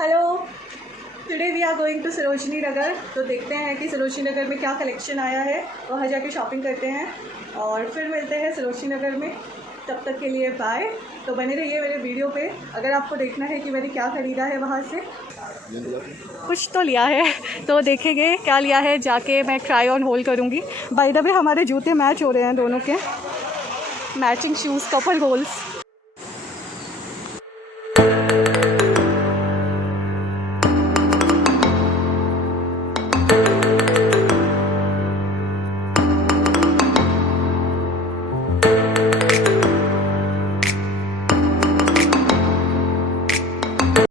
Hello, today we are going to Sarojini Nagar. तो देखते हैं कि सरोजनी नगर में क्या कलेक्शन आया है, वहाँ जाके शॉपिंग करते हैं और फिर मिलते हैं सरोजनी नगर में। तब तक के लिए बाय। तो बने रहिए मेरे वीडियो पे अगर आपको देखना है कि मैंने क्या ख़रीदा है वहाँ से। कुछ तो लिया है तो देखेंगे क्या लिया है, जाके मैं ट्राई ऑन होल्ड करूँगी। बाय द वे हमारे जूते मैच हो रहे हैं, दोनों के मैचिंग शूज़, कपल गोल्स।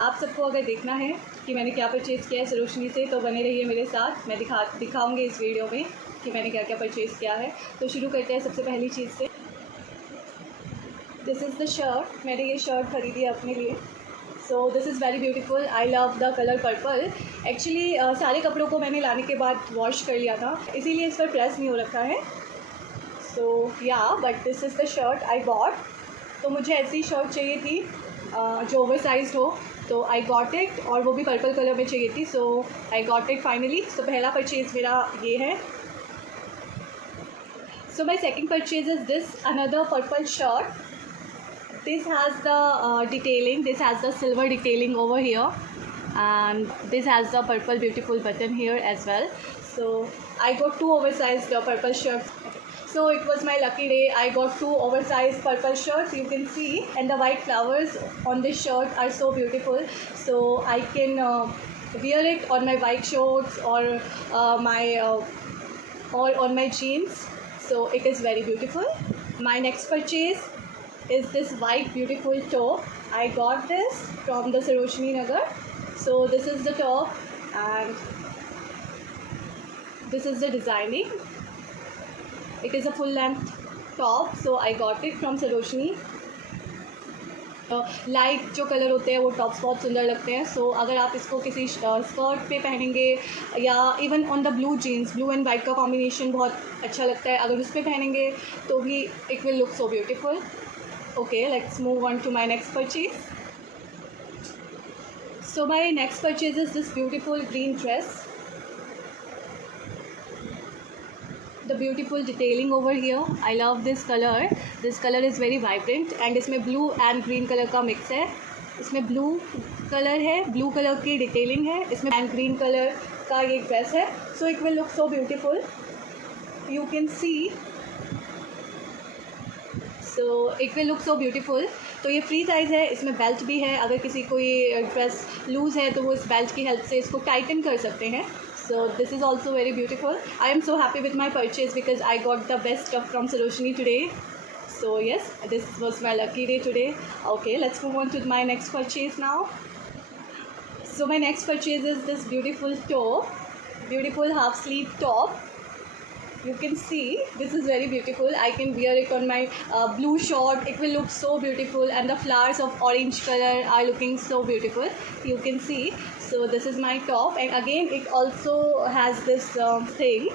आप सबको अगर देखना है कि मैंने क्या परचेज़ किया है सरोजनी से तो बने रहिए मेरे साथ। मैं दिखाऊंगी इस वीडियो में कि मैंने क्या क्या परचेज़ किया है। तो शुरू करते हैं सबसे पहली चीज़ से। This is the shirt. मैंने ये शर्ट ख़रीदी है अपने लिए। सो this is very beautiful. I love the colour purple. Actually सारे कपड़ों को मैंने लाने के बाद वॉश कर लिया था, इसीलिए इस पर प्रेस नहीं हो रखा है। सो या but this is the shirt I bought. तो मुझे ऐसी शर्ट चाहिए थी जो ओवर साइज हो, तो आई गॉट इट, और वो भी पर्पल कलर में चाहिए थी। So I got it finally. So पहला परचेज़ मेरा ये है। So my second purchase is this another purple shirt. This has the detailing. This has the silver detailing over here, and this has the purple beautiful button here as well. So I got two oversized purple shirts. So it was my lucky day. I got two oversized purple shirts. You can see, and the white flowers on this shirt are so beautiful. So I can wear it on my white shorts or or on my jeans. So it is very beautiful. My next purchase is this white beautiful top. I got this from the Sarojini Nagar. So this is the top and this is the designing. It is a full length top, so I got it from Sarojini. Light जो colour होते हैं वो tops बहुत सुंदर लगते हैं। सो अगर आप इसको किसी स्कर्ट पे पहनेंगे या even on the blue jeans, blue and white का कॉम्बिनेशन बहुत अच्छा लगता है, अगर उस पर पहनेंगे तो भी it will look so beautiful. Okay, let's move on to my next purchase. So my next purchase is this beautiful green dress. The beautiful detailing over here. I love this color. This color is very vibrant and इसमें blue and green color का mix है। इसमें blue color है, blue color की detailing है, इसमें and green color का ये dress है। So it will look so beautiful. You can see. So it will look so beautiful. तो ये फ्री साइज़ है, इसमें बेल्ट भी है। अगर किसी को ये ड्रेस लूज़ है तो वो इस बेल्ट की हेल्प से इसको टाइटन कर सकते हैं। So this is also very beautiful. I am so happy with my purchase because I got the best stuff from Sarojini today. So yes, this was my lucky day today. Okay, let's move on to my next purchase now. So my next purchase is this beautiful top, beautiful half sleeve top. You can see this is very beautiful. I can wear it on my blue short. It will look so beautiful, and the flowers of orange color are looking so beautiful. You can see. So this is my top, and again it also has this thing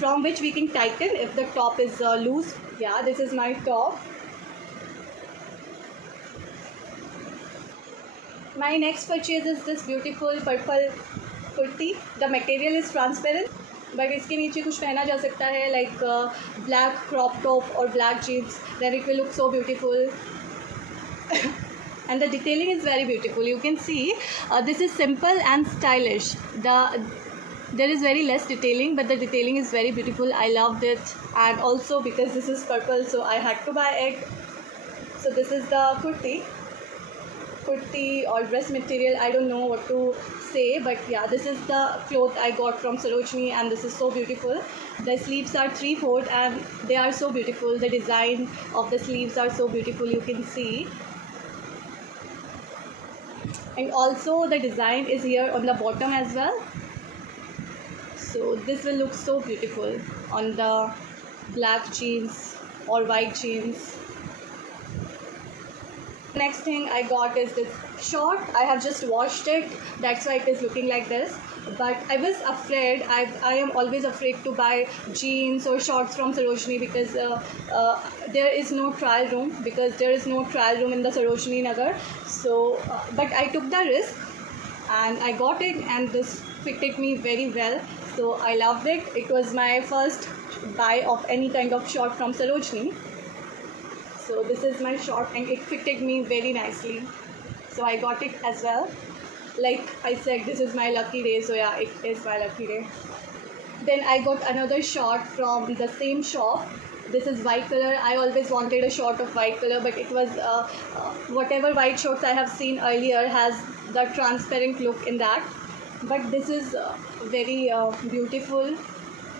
from which we can tighten if the top is loose. Yeah, this is my top. My next purchase is this beautiful purple kurti. The material is transparent, but इसके नीचे कुछ पहना जा सकता है, like black crop top और black jeans, then it will look so beautiful and the detailing is very beautiful. You can see this is simple and stylish. There is very less detailing, but the detailing is very beautiful. I loved it, and also because this is purple, so I had to buy it. So this is the kurti or dress material. I don't know what to say, but yeah, this is the cloth I got from Sarojini, and this is so beautiful. The sleeves are 3/4 and they are so beautiful. The design of the sleeves are so beautiful, you can see. And also the design is here on the bottom as well. So this will look so beautiful on the black jeans or white jeans. Next thing I got is this short. I have just washed it, that's why it is looking like this. But I was afraid, I am always afraid to buy jeans or shorts from Sarojini because there is no trial room in the Sarojini Nagar. So but I took the risk and I got it, and this fitted me very well. So I loved it. It was my first buy of any kind of short from Sarojini. So this is my short and it fitted me very nicely. So I got it as well. Like I said, this is my lucky day. So yeah, it is my lucky day. Then I got another short from the same shop. This is white color. I always wanted a short of white color, but it was whatever white shorts I have seen earlier has the transparent look in that. But this is very beautiful,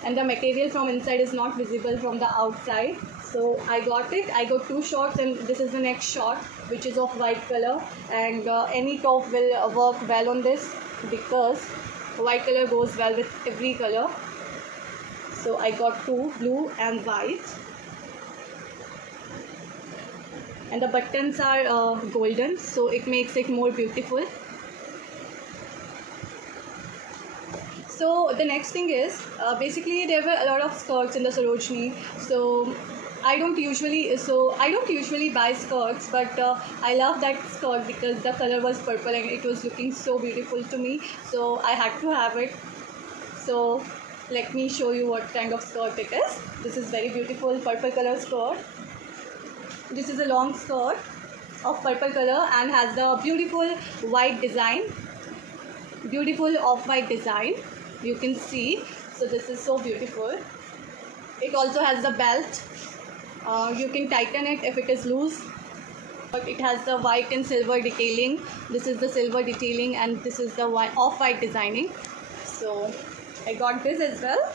and the material from inside is not visible from the outside. So I got it. I got two shorts, and this is the next short, which is of white color, and any top will work well on this because white color goes well with every color. So I got two, blue and white, and the buttons are golden, so it makes it more beautiful. So the next thing is basically there were a lot of skirts in the Sarojini. So I don't usually buy skirts, but I love that skirt because the color was purple and it was looking so beautiful to me. So I had to have it. So let me show you what kind of skirt it is. This is very beautiful purple color skirt. This is a long skirt of purple color and has the beautiful white design. Beautiful off-white design. You can see. So this is so beautiful. It also has the belt. You can tighten it if it is loose. But it has the white and silver detailing. This is the silver detailing and this is the off-white designing. So I got this as well.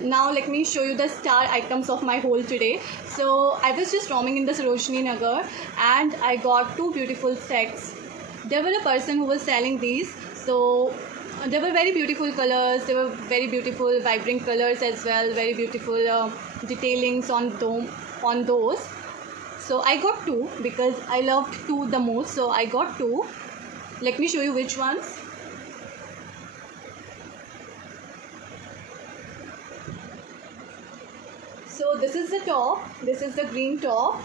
Now let me show you the star items of my haul today. So I was just roaming in the Sarojini Nagar and I got two beautiful sets. There was a person who was selling these. So there were very beautiful colors. There were very beautiful vibrant colors as well. Very beautiful detailings on those. So I got two because I loved two the most. So I got two. Let me show you which ones. So this is the top. This is the green top.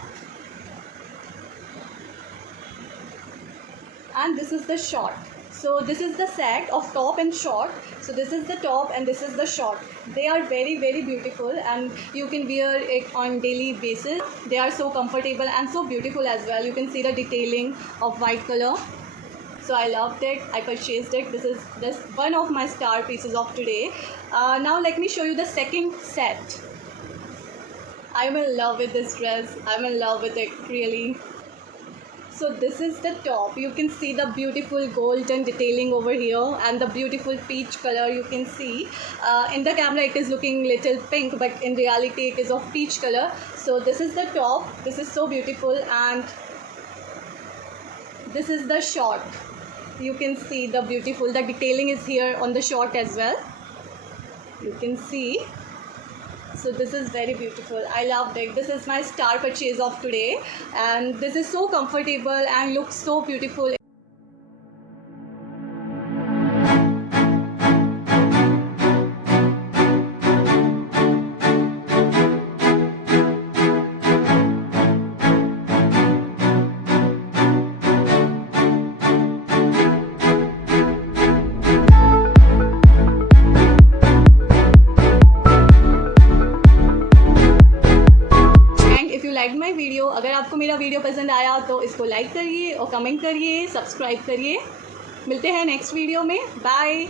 And this is the short. So this is the set of top and short. So this is the top and this is the short. They are very beautiful and you can wear it on daily basis. They are so comfortable and so beautiful as well. You can see the detailing of white color. So I loved it. I purchased it. This is one of my star pieces of today. Now let me show you the second set. I'm in love with this dress. I'm in love with it really. So this is the top. You can see the beautiful golden detailing over here and the beautiful peach color you can see. In the camera it is looking little pink, but in reality it is of peach color. So this is the top. This is so beautiful and this is the short. You can see the detailing is here on the short as well. You can see. So this is very beautiful. I loved it. This is my star purchase of today and this is so comfortable and looks so beautiful. Like my video. अगर आपको मेरा video पसंद आया तो इसको like करिए और comment करिए, सब्सक्राइब करिए। मिलते हैं नेक्स्ट वीडियो में। बाय।